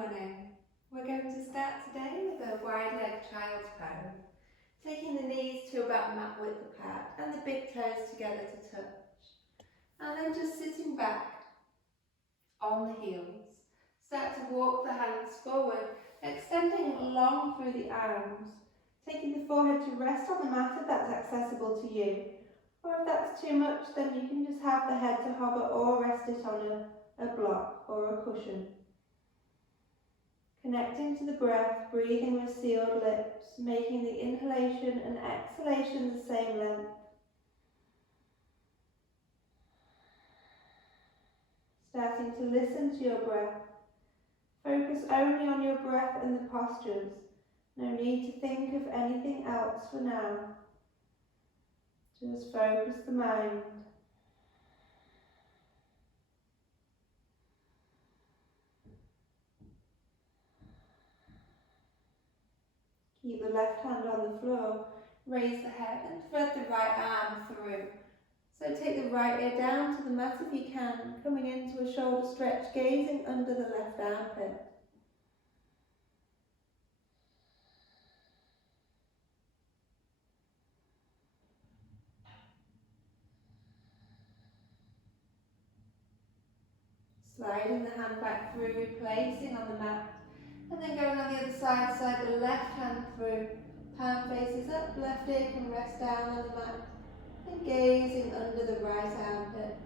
morning. We're going to start today with a wide-legged child's pose, taking the knees to about mat width apart and the big toes together to touch. And then just sitting back on the heels. Start to walk the hands forward, extending long through the arms, taking the forehead to rest on the mat if that's accessible to you. Or if that's too much, then you can just have the head to hover or rest it on a block or a cushion. Connecting to the breath, breathing with sealed lips, making the inhalation and exhalation the same length. Starting to listen to your breath. Focus only on your breath and the postures. No need to think of anything else for now. Just focus the mind. Keep the left hand on the floor, raise the head and thread the right arm through. So take the right ear down to the mat if you can, coming into a shoulder stretch, gazing under the left armpit. Sliding the hand back through, placing on the mat, and then going on the other side, slide the left hand through, palm faces up, left ear can rest down on the mat, and gazing under the right armpit.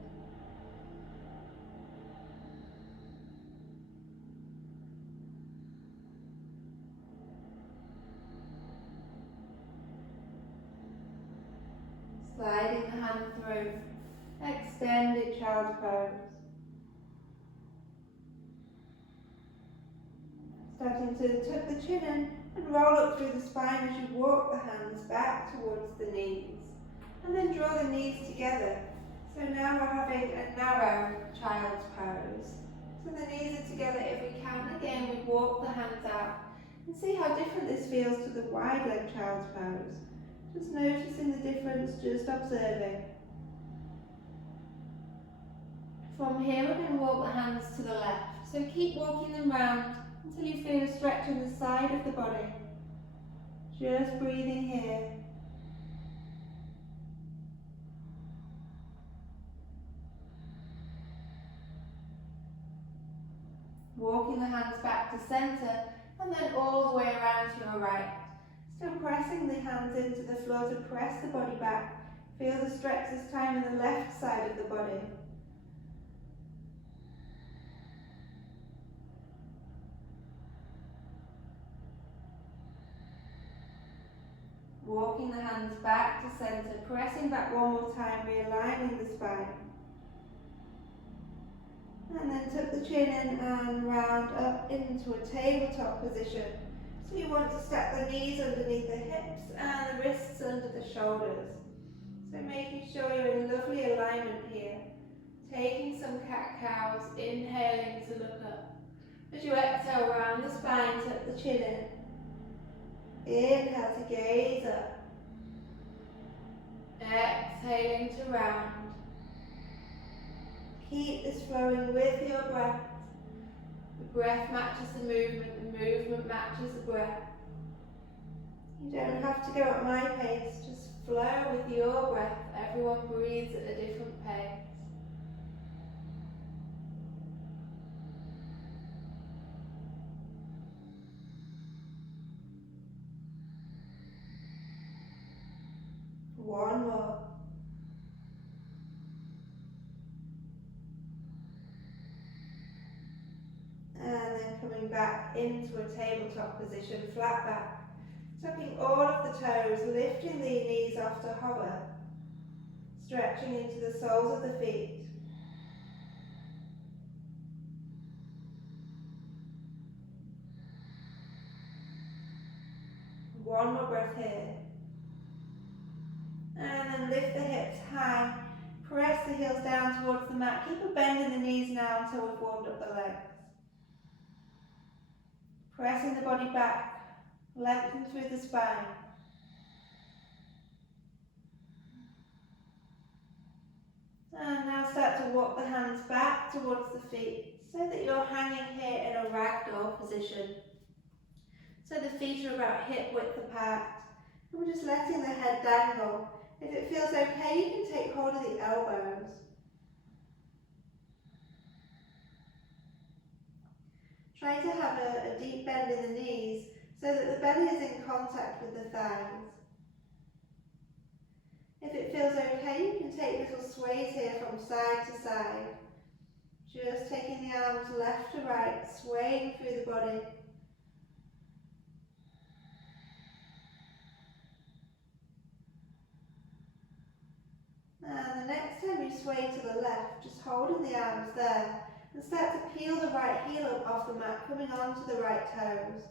Sliding the hand through, extended child's pose. Starting to tuck the chin in and roll up through the spine as you walk the hands back towards the knees. And then draw the knees together. So now we're having a narrow child's pose. So the knees are together if we can. Again, we walk the hands out. And see how different this feels to the wide-legged child's pose. Just noticing the difference, just observing. From here we're going to walk the hands to the left. So keep walking them round until you feel a stretch in the side of the body. Just breathing here. Walking the hands back to centre and then all the way around to your right. Still pressing the hands into the floor to press the body back. Feel the stretch this time in the left side of the body. Walking the hands back to centre, pressing back one more time, realigning the spine. And then tuck the chin in and round up into a tabletop position. So you want to stack the knees underneath the hips and the wrists under the shoulders. So making sure you're in lovely alignment here. Taking some cat-cows, inhaling to look up. As you exhale round the spine, tuck the chin in. Inhale to gaze up. Exhaling to round. Keep this flowing with your breath. The breath matches the movement matches the breath. You don't have to go at my pace, just flow with your breath. Everyone breathes at a different pace. One more. And then coming back into a tabletop position, flat back. Tucking all of the toes, lifting the knees off to hover. Stretching into the soles of the feet. One more breath here. And then lift the hips high. Press the heels down towards the mat. Keep a bend in the knees now until we've warmed up the legs. Pressing the body back. Lengthen through the spine. And now start to walk the hands back towards the feet so that you're hanging here in a ragdoll position. So the feet are about hip width apart. And we're just letting the head dangle. If it feels okay, you can take hold of the elbows. Try to have a deep bend in the knees so that the belly is in contact with the thighs. If it feels okay, you can take little sways here from side to side. Just taking the arms left to right, swaying through the body. And the next time you sway to the left, just holding the arms there, and start to peel the right heel up off the mat, coming onto the right toes.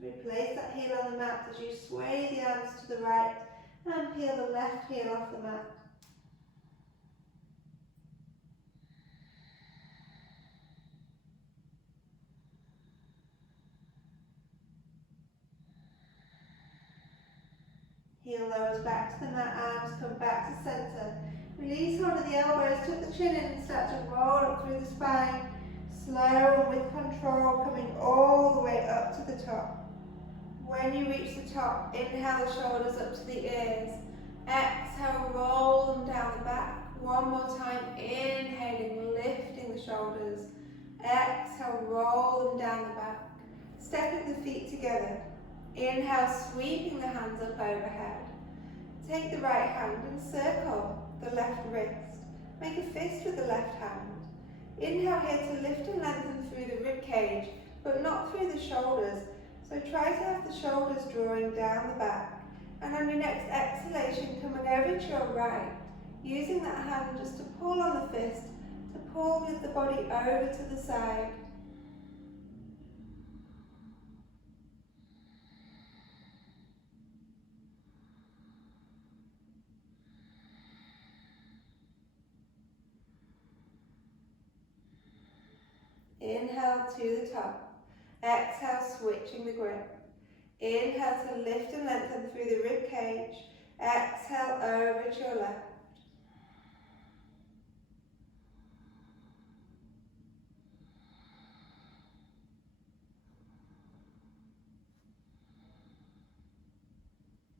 Replace that heel on the mat as you sway the arms to the right and peel the left heel off the mat. Heel lowers back to the mat, arms come back to centre. Release hold of the elbows, tuck the chin in and start to roll up through the spine. Slow and with control, coming all the way up to the top. When you reach the top, inhale the shoulders up to the ears. Exhale, roll them down the back. One more time, inhaling, lifting the shoulders. Exhale, roll them down the back. Stepping the feet together. Inhale, sweeping the hands up overhead. Take the right hand and circle the left wrist. Make a fist with the left hand. Inhale here to lift and lengthen through the rib cage, but not through the shoulders. So try to have the shoulders drawing down the back. And on your next exhalation, coming over to your right, using that hand just to pull on the fist, to pull with the body over to the side. Inhale to the top. Exhale, switching the grip. Inhale to lift and lengthen through the rib cage. Exhale over to your left.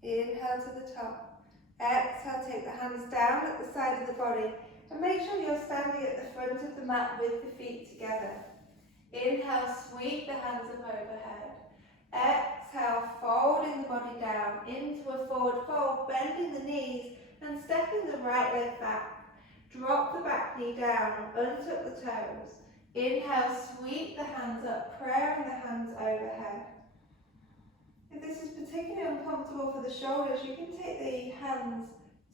Inhale to the top. Exhale, take the hands down at the side of the body and make sure you're standing at the front of the mat with the feet together. Inhale, sweep the hands up overhead. Exhale, folding the body down into a forward fold, bending the knees and stepping the right leg back. Drop the back knee down, untuck the toes. Inhale, sweep the hands up, praying the hands overhead. If this is particularly uncomfortable for the shoulders, you can take the hands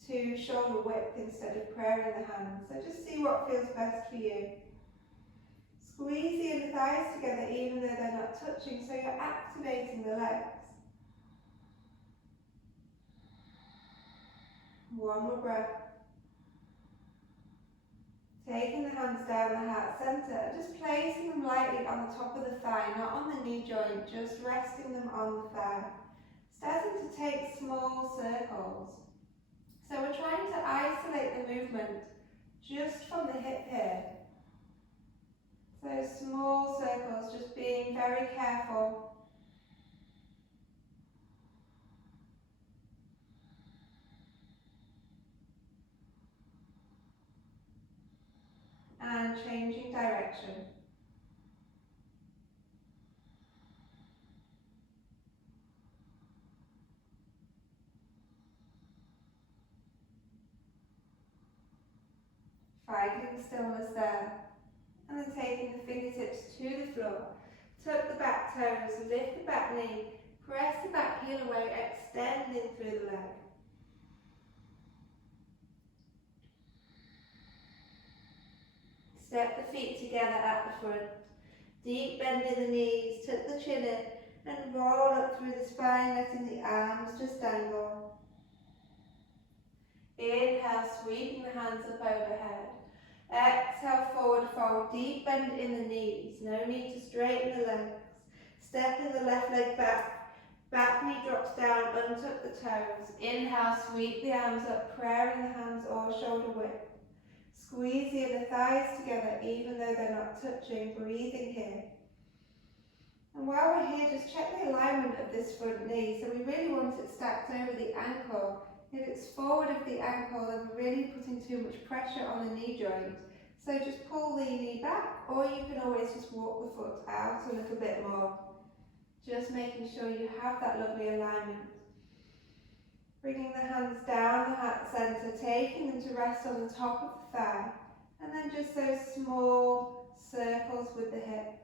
to shoulder width instead of praying the hands. So just see what feels best for you. Squeeze the inner thighs together even though they're not touching, so you're activating the legs. One more breath. Taking the hands down the heart centre and just placing them lightly on the top of the thigh, not on the knee joint, just resting them on the thigh. Starting to take small circles. So we're trying to isolate the movement just from the hip here. So small circles, just being very careful. And changing direction. Finding stillness there. And then taking the fingertips to the floor. Tuck the back toes, lift the back knee, press the back heel away, extending through the leg. Step the feet together at the front. Deep bend in the knees, tuck the chin in, and roll up through the spine, letting the arms just dangle. Inhale, sweeping the hands up overhead. Exhale, forward fold, deep bend in the knees. No need to straighten the legs. Step in the left leg back. Back knee drops down, untuck the toes. Inhale, sweep the arms up, prayer in the hands or shoulder width. Squeeze the inner thighs together even though they're not touching, breathing here. And while we're here, just check the alignment of this front knee. So we really want it stacked over the ankle. If it's forward of the ankle, then we're really putting too much pressure on the knee joint. So just pull the knee back, or you can always just walk the foot out a little bit more. Just making sure you have that lovely alignment. Bringing the hands down the heart center, taking them to rest on the top of the thigh. And then just those small circles with the hip.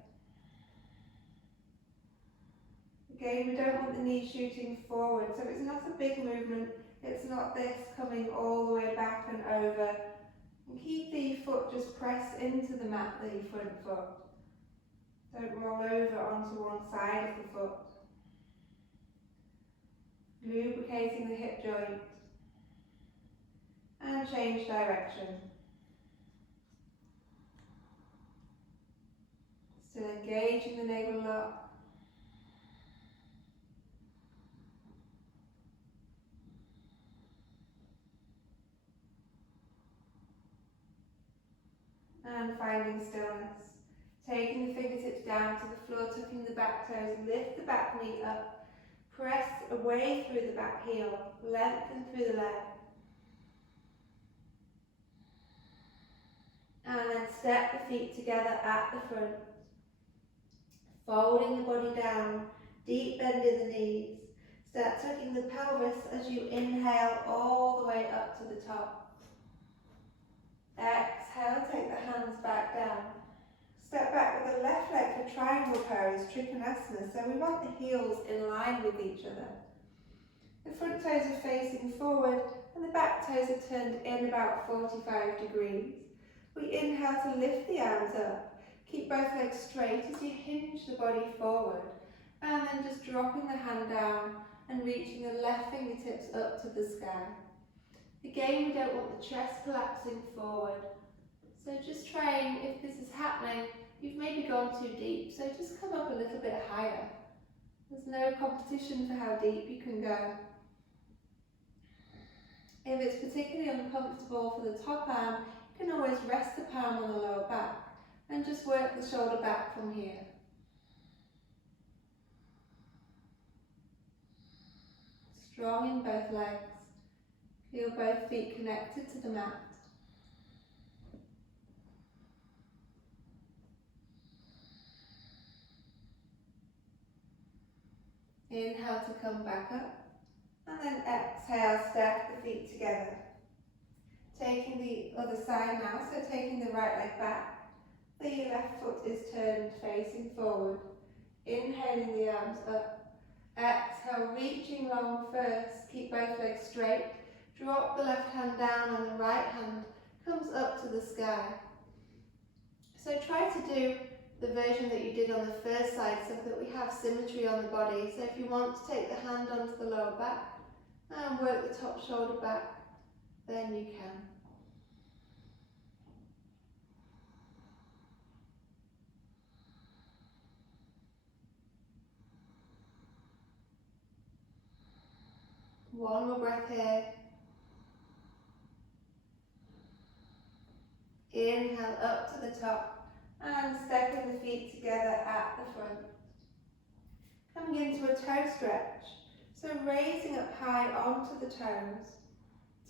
Again, we don't want the knee shooting forward, so it's not a big movement. It's not this coming all the way back and over. And keep the foot just pressed into the mat, the front foot. Don't roll over onto one side of the foot. Lubricating the hip joint. And change direction. Still engaging the navel lock. And finding stillness. Taking the fingertips down to the floor, tucking the back toes, lift the back knee up, press away through the back heel, lengthen through the leg. And then step the feet together at the front. Folding the body down, deep bend in the knees. Start tucking the pelvis as you inhale all the way up to the top. Exhale, take the hands back down. Step back with the left leg for triangle pose, Trikonasana. So we want the heels in line with each other. The front toes are facing forward and the back toes are turned in about 45 degrees. We inhale to lift the arms up. Keep both legs straight as you hinge the body forward. And then just dropping the hand down and reaching the left fingertips up to the sky. Again, we don't want the chest collapsing forward. So just trying, if this is happening, you've maybe gone too deep, so just come up a little bit higher. There's no competition for how deep you can go. If it's particularly uncomfortable for the top arm, you can always rest the palm on the lower back and just work the shoulder back from here. Strong in both legs. Feel both feet connected to the mat. Inhale to come back up, and then exhale, stack the feet together. Taking the other side now, so taking the right leg back, the left foot is turned facing forward. Inhaling the arms up. Exhale, reaching long first, keep both legs straight. Drop the left hand down and the right hand comes up to the sky. So try to do the version that you did on the first side so that we have symmetry on the body. So if you want to take the hand onto the lower back and work the top shoulder back, then you can. One more breath here. Inhale up to the top and stepping the feet together at the front. Coming into a toe stretch. So raising up high onto the toes.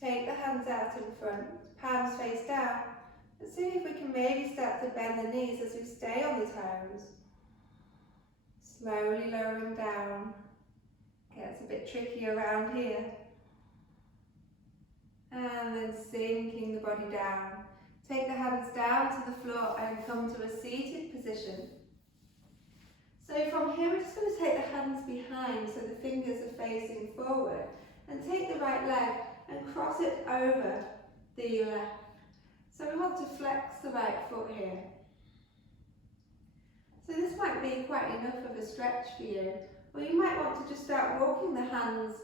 Take the hands out in front, palms face down. And see if we can maybe start to bend the knees as we stay on the toes. Slowly lowering down. Gets a bit tricky around here. And then sinking the body down. Take the hands down to the floor and come to a seated position. So from here we're just going to take the hands behind so the fingers are facing forward. And take the right leg and cross it over the left. So we want to flex the right foot here. So this might be quite enough of a stretch for you. Or you might want to just start walking the hands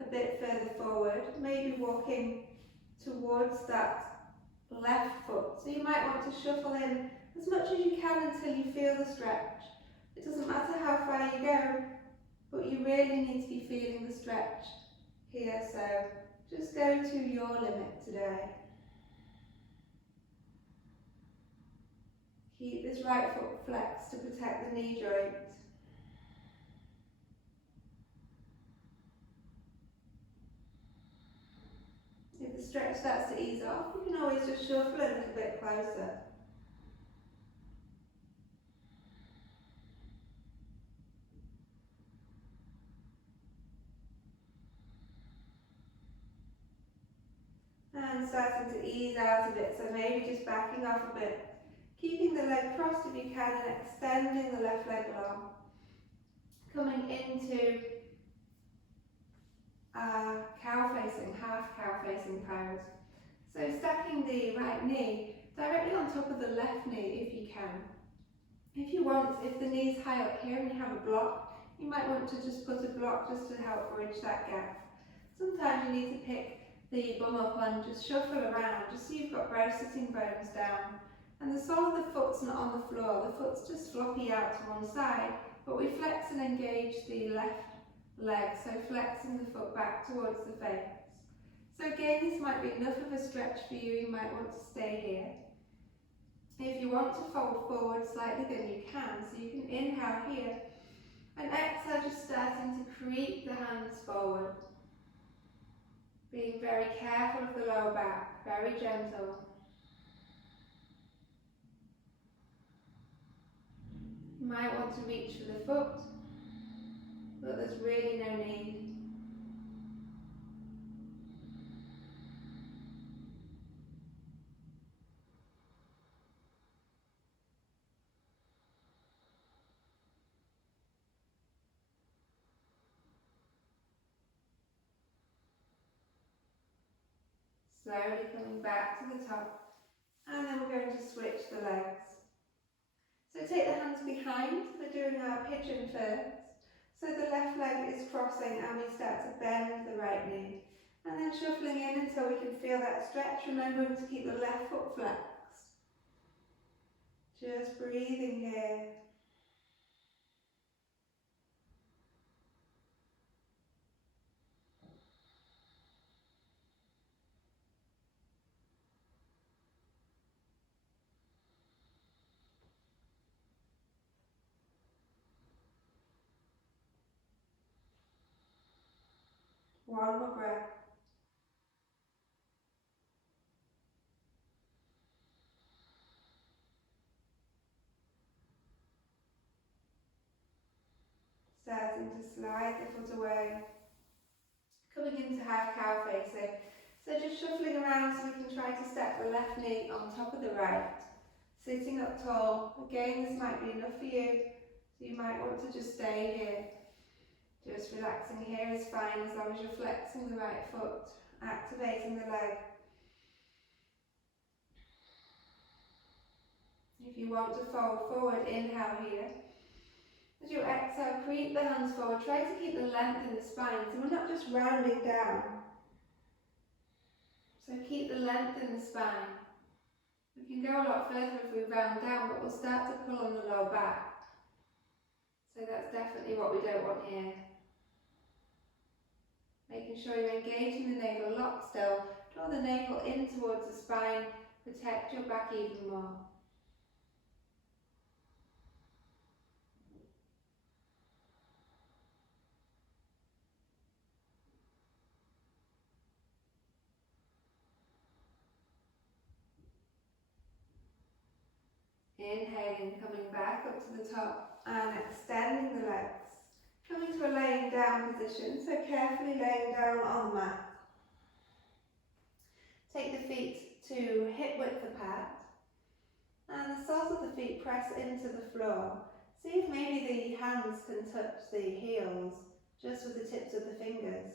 a bit further forward, maybe walking towards that left foot. So you might want to shuffle in as much as you can until you feel the stretch. It doesn't matter how far you go, but you really need to be feeling the stretch here. So just go to your limit today. Keep this right foot flexed to protect the knee joint. If the stretch starts to ease off, you can always just shuffle a little bit closer. And starting to ease out a bit, so maybe just backing off a bit. Keeping the leg crossed if you can and extending the left leg long. Coming into half cow facing pose. So stacking the right knee directly on top of the left knee if you can. If the knee's high up here and you have a block, you might want to just put a block just to help bridge that gap. Sometimes you need to pick the bum up and just shuffle around, just so you've got both sitting bones down. And the sole of the foot's not on the floor, the foot's just floppy out to one side, but we flex and engage the left leg, so flexing the foot back towards the face. So again, this might be enough of a stretch for you, you might want to stay here. If you want to fold forward slightly, then you can, so you can inhale here, and exhale, just starting to creep the hands forward. Being very careful of the lower back, very gentle. You might want to reach for the foot, but there's really no need. Slowly coming back to the top, and then we're going to switch the legs. So take the hands behind, we're doing our pigeon first. So the left leg is crossing and we start to bend the right knee. And then shuffling in until we can feel that stretch, remembering to keep the left foot flexed. Just breathing here. One more breath. Starting to slide the foot away. Coming into half cow facing. So just shuffling around so we can try to stack the left knee on top of the right. Sitting up tall. Again, this might be enough for you. So you might want to just stay here. Just relaxing here is fine as long as you're flexing the right foot, activating the leg. If you want to fold forward, inhale here. As you exhale, creep the hands forward. Try to keep the length in the spine, so we're not just rounding down. So keep the length in the spine. We can go a lot further if we round down, but we'll start to pull on the lower back. So that's definitely what we don't want here. Making sure you're engaging the navel, lock still. Draw the navel in towards the spine, protect your back even more. Inhaling, coming back up to the top and extending the legs. Coming to a laying down position, so carefully laying down on the mat. Take the feet to hip width apart and the soles of the feet press into the floor. See if maybe the hands can touch the heels just with the tips of the fingers.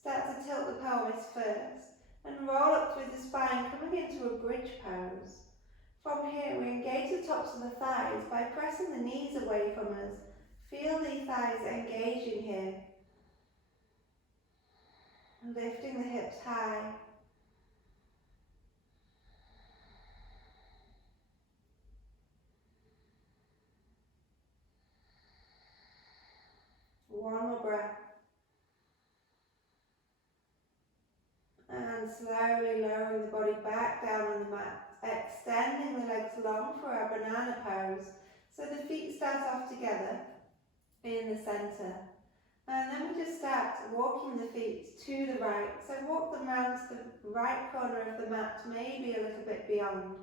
Start to tilt the pelvis first and roll up through the spine, coming into a bridge pose. From here we engage the tops of the thighs by pressing the knees away from us. Feel the thighs engaging here. And lifting the hips high. One more breath. And slowly lowering the body back down on the mat, extending the legs long for our banana pose. So the feet start off together in the centre. And then we just start walking the feet to the right. So walk them round to the right corner of the mat, maybe a little bit beyond.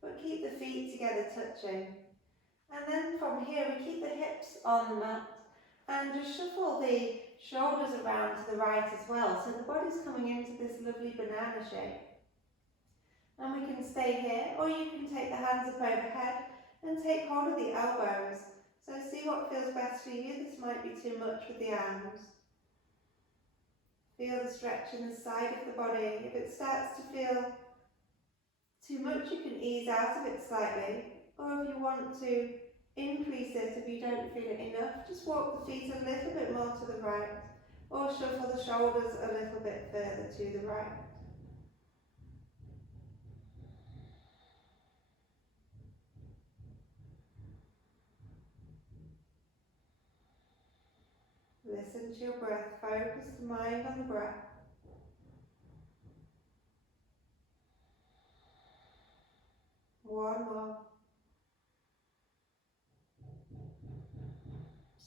But keep the feet together touching. And then from here we keep the hips on the mat and just shuffle the shoulders around to the right as well. So the body's coming into this lovely banana shape. And we can stay here, or you can take the hands up overhead and take hold of the elbows. So see what feels best for you. This might be too much with the arms. Feel the stretch in the side of the body. If it starts to feel too much, you can ease out of it slightly. Or if you want to increase it, if you don't feel it enough, just walk the feet a little bit more to the right. Or shuffle the shoulders a little bit further to the right. Listen to your breath. Focus the mind on the breath. One more.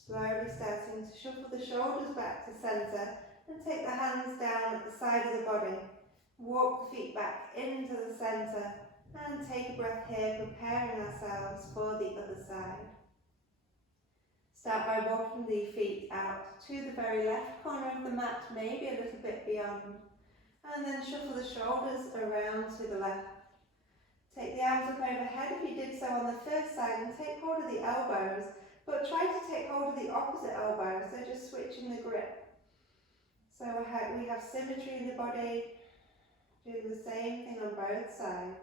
Slowly starting to shuffle the shoulders back to centre and take the hands down at the side of the body. Walk the feet back into the centre and take a breath here, preparing ourselves for the other side. Start by walking the feet out to the very left corner of the mat, maybe a little bit beyond. And then shuffle the shoulders around to the left. Take the arms up overhead if you did so on the first side and take hold of the elbows, but try to take hold of the opposite elbow, so just switching the grip. So we have symmetry in the body, doing the same thing on both sides.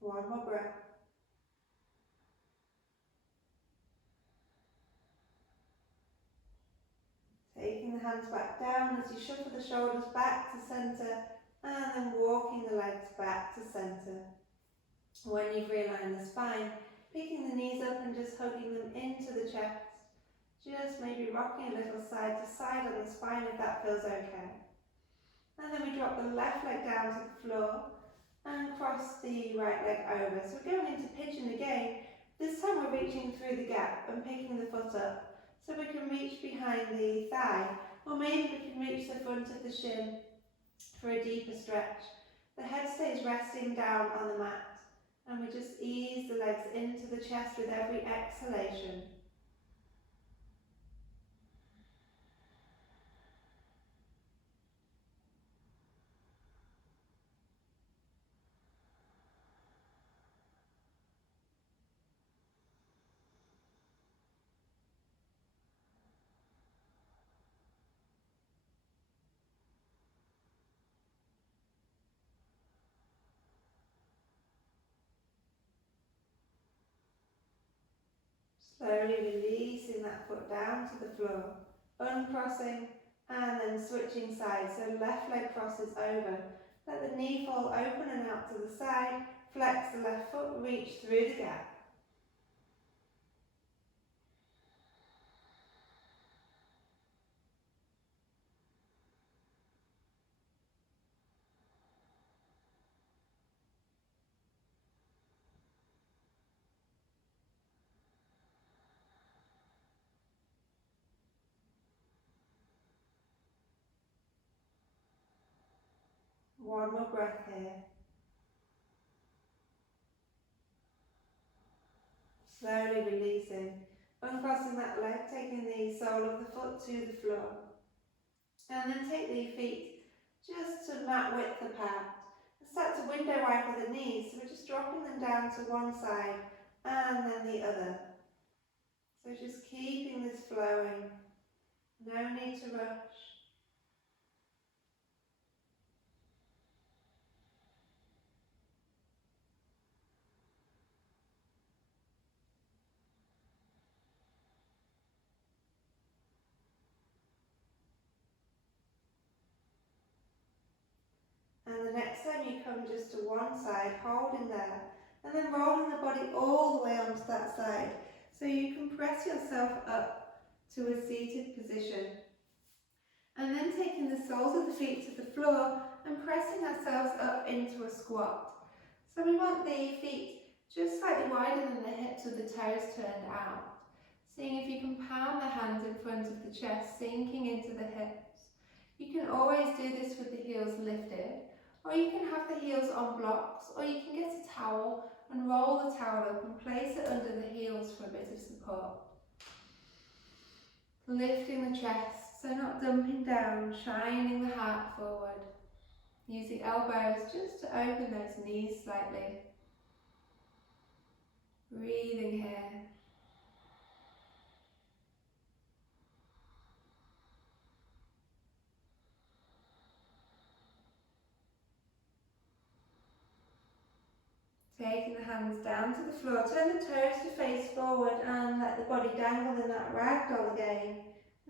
One more breath. Taking the hands back down as you shuffle the shoulders back to centre and then walking the legs back to centre. When you've realigned the spine, picking the knees up and just hugging them into the chest. Just maybe rocking a little side to side on the spine if that feels okay. And then we drop the left leg down to the floor and cross the right leg over. So we're going into pigeon again. This time we're reaching through the gap and picking the foot up. So we can reach behind the thigh, or maybe we can reach the front of the shin for a deeper stretch. The head stays resting down on the mat, and we just ease the legs into the chest with every exhalation. Slowly releasing that foot down to the floor, uncrossing and then switching sides. So left leg crosses over. Let the knee fall open and out to the side. Flex the left foot, reach through the gap. One more breath here. Slowly releasing, uncrossing that leg, taking the sole of the foot to the floor. And then take the feet just to mat width apart. And start to window wiper the knees, so we're just dropping them down to one side and then the other. So just keeping this flowing, no need to rush. coming just to one side, holding there, and then rolling the body all the way onto that side. So you can press yourself up to a seated position. And then taking the soles of the feet to the floor and pressing ourselves up into a squat. So we want the feet just slightly wider than the hips with the toes turned out. Seeing if you can palm the hands in front of the chest, sinking into the hips. You can always do this with the heels lifted, or you can have the heels on blocks, or you can get a towel and roll the towel up and place it under the heels for a bit of support. Lifting the chest, so not dumping down, shining the heart forward. Use the elbows just to open those knees slightly. Breathing here. Taking the hands down to the floor, turn the toes to face forward and let the body dangle in that ragdoll again.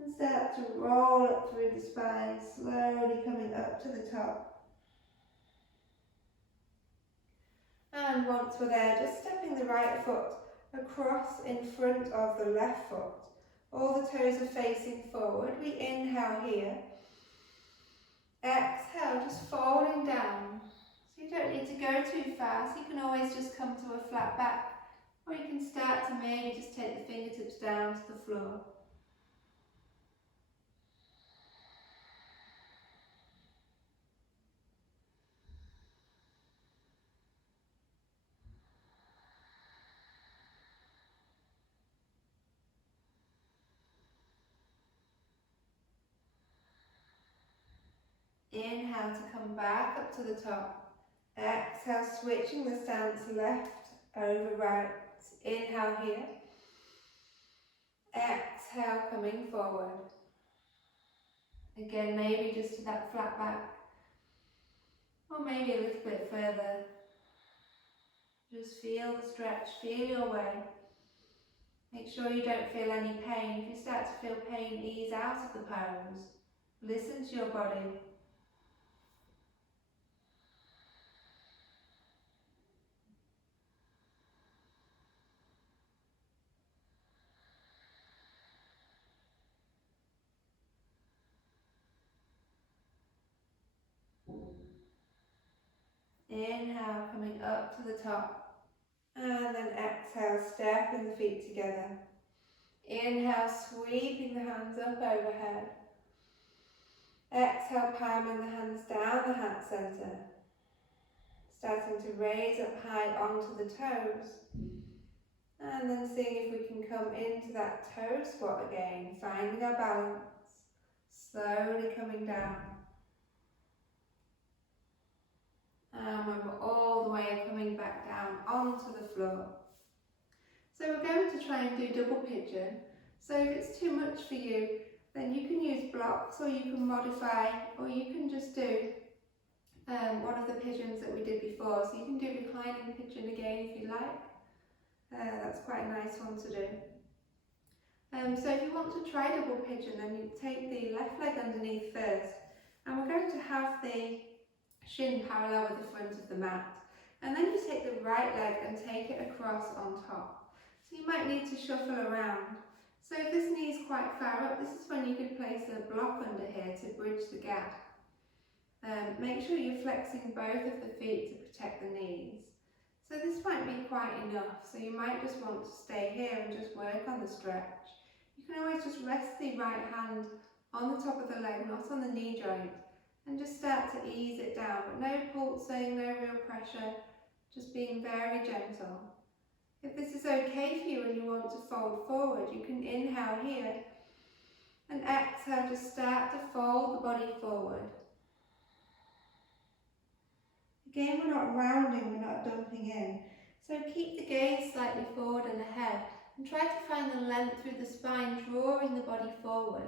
And start to roll up through the spine, slowly coming up to the top. And once we're there, just stepping the right foot across in front of the left foot. All the toes are facing forward. We inhale here. Exhale, just folding down. So you don't need to go too fast. You can always just come to a flat back. Or you can start to maybe just take the fingertips down to the floor. Inhale to come back up to the top. Exhale, switching the stance left over right. Inhale here. Exhale, coming forward. Again, maybe just to that flat back. Or maybe a little bit further. Just feel the stretch, feel your way. Make sure you don't feel any pain. If you start to feel pain, ease out of the pose. Listen to your body. Inhale, coming up to the top. And then exhale, stepping the feet together. Inhale, sweeping the hands up overhead. Exhale, palming the hands down the heart center. Starting to raise up high onto the toes. And then seeing if we can come into that toe squat again, finding our balance. Slowly coming down. And when we're all the way coming back down onto the floor. So we're going to try and do double pigeon. So if it's too much for you, then you can use blocks, or you can modify, or you can just do one of the pigeons that we did before. So you can do reclining pigeon again if you like. That's quite a nice one to do. So if you want to try double pigeon, then you take the left leg underneath first, and we're going to have the shin parallel with the front of the mat. And then you take the right leg and take it across on top. So you might need to shuffle around. So if this knee is quite far up, this is when you could place a block under here to bridge the gap. Make sure you're flexing both of the feet to protect the knees. So this might be quite enough, so you might just want to stay here and just work on the stretch. You can always just rest the right hand on the top of the leg, not on the knee joint, and just start to ease it down, but no pulsing, no real pressure, just being very gentle. If this is okay for you and you want to fold forward, you can inhale here and exhale, just start to fold the body forward. Again, we're not rounding, we're not dumping in. So keep the gaze slightly forward and ahead and try to find the length through the spine, drawing the body forward.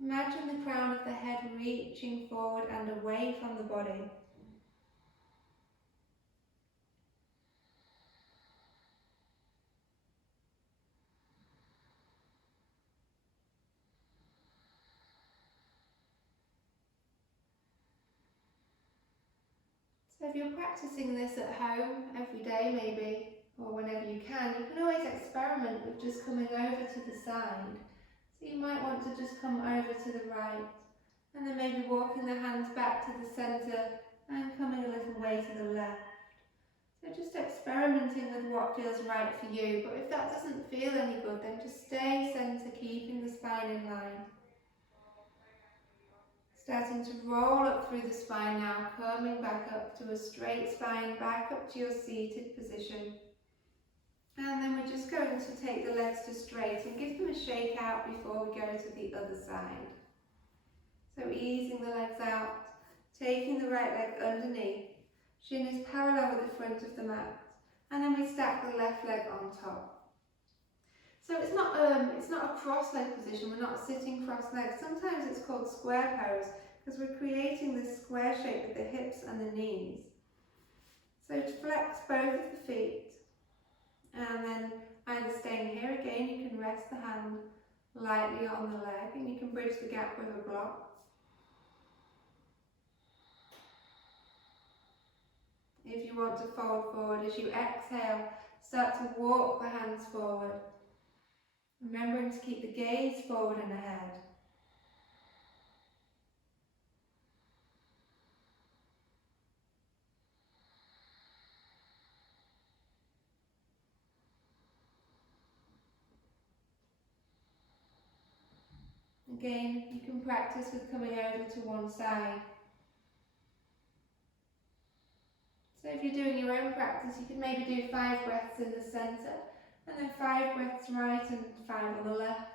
Imagine the crown of the head reaching forward and away from the body. So if you're practicing this at home every day maybe, or whenever you can always experiment with just coming over to the side. So you might want to just come over to the right, and then maybe walking the hands back to the centre and coming a little way to the left. So just experimenting with what feels right for you, but if that doesn't feel any good, then just stay centre, keeping the spine in line. Starting to roll up through the spine now, coming back up to a straight spine, back up to your seated position. And then we're just going to take the legs to straight and give them a shake out before we go to the other side. So easing the legs out, taking the right leg underneath, shin is parallel with the front of the mat, and then we stack the left leg on top. So it's not a cross leg position, we're not sitting cross legged. Sometimes it's called square pose because we're creating this square shape with the hips and the knees. So to flex both of the feet, and then either staying here again, you can rest the hand lightly on the leg and you can bridge the gap with a block. If you want to fold forward, as you exhale, start to walk the hands forward. Remembering to keep the gaze forward and ahead. Again, you can practice with coming over to one side. So if you're doing your own practice, you can maybe do 5 breaths in the centre, and then 5 breaths right and 5 on the left.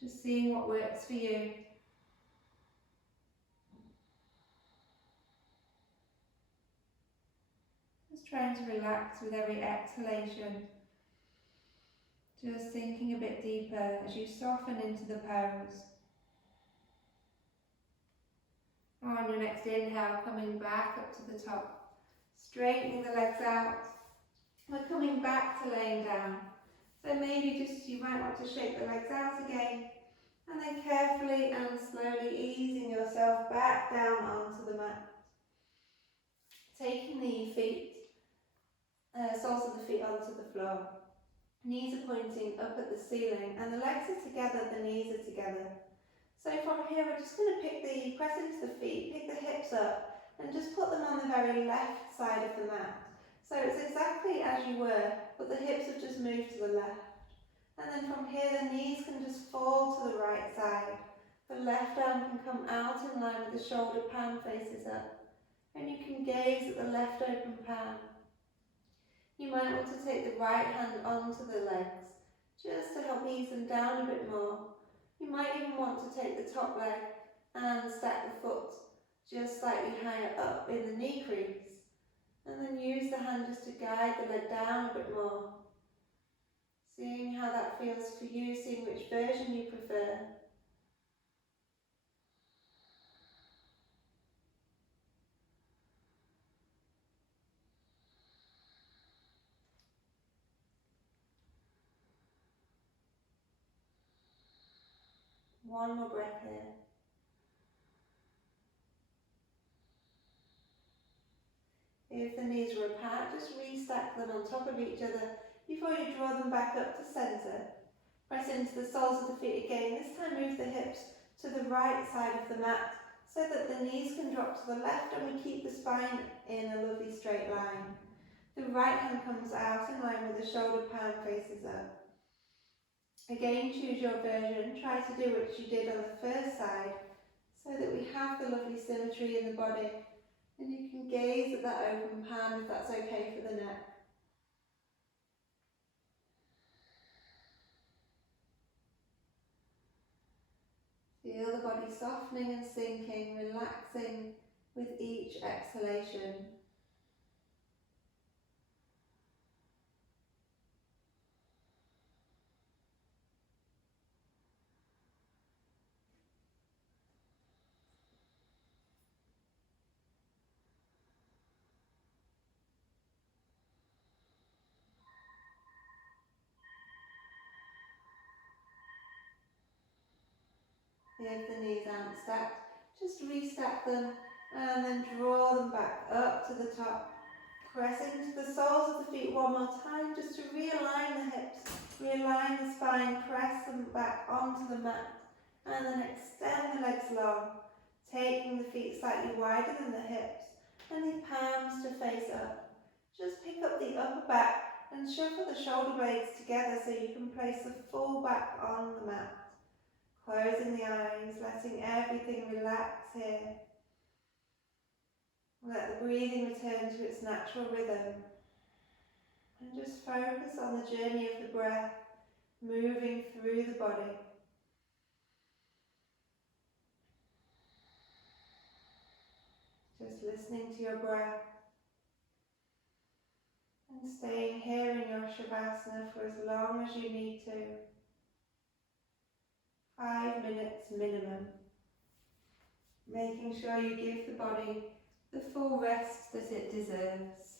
Just seeing what works for you. Just trying to relax with every exhalation. Just sinking a bit deeper as you soften into the pose. On your next inhale, coming back up to the top, straightening the legs out. We're coming back to laying down. So maybe just you might want to shake the legs out again, and then carefully and slowly easing yourself back down onto the mat. Taking the feet, soles of the feet onto the floor. Knees are pointing up at the ceiling and the legs are together, the knees are together. So from here we're just going to press into the feet, pick the hips up and just put them on the very left side of the mat. So it's exactly as you were, but the hips have just moved to the left. And then from here the knees can just fall to the right side. The left arm can come out in line with the shoulder, palm faces up. And you can gaze at the left open palm. You might want to take the right hand onto the legs, just to help ease them down a bit more. You might even want to take the top leg and stack the foot just slightly higher up in the knee crease. And then use the hand just to guide the leg down a bit more. Seeing how that feels for you, seeing which version you prefer. One more breath here. If the knees are apart, just restack them on top of each other before you draw them back up to centre. Press into the soles of the feet again. This time move the hips to the right side of the mat so that the knees can drop to the left and we keep the spine in a lovely straight line. The right hand comes out in line with the shoulder, palm faces up. Again, choose your version. Try to do what you did on the first side so that we have the lovely symmetry in the body. And you can gaze at that open palm if that's okay for the neck. Feel the body softening and sinking, relaxing with each exhalation. If the knees aren't stacked, Just restack them and then draw them back up to the top. Pressing into the soles of the feet one more time just to realign the hips, realign the spine, press them back onto the mat and then extend the legs long, taking the feet slightly wider than the hips and the palms to face up. Just pick up the upper back and shuffle the shoulder blades together so you can place the full back on the mat. Closing the eyes, letting everything relax here. Let the breathing return to its natural rhythm. And just focus on the journey of the breath, moving through the body. Just listening to your breath. And staying here in your Shavasana for as long as you need to. 5 minutes minimum. Making sure you give the body the full rest that it deserves.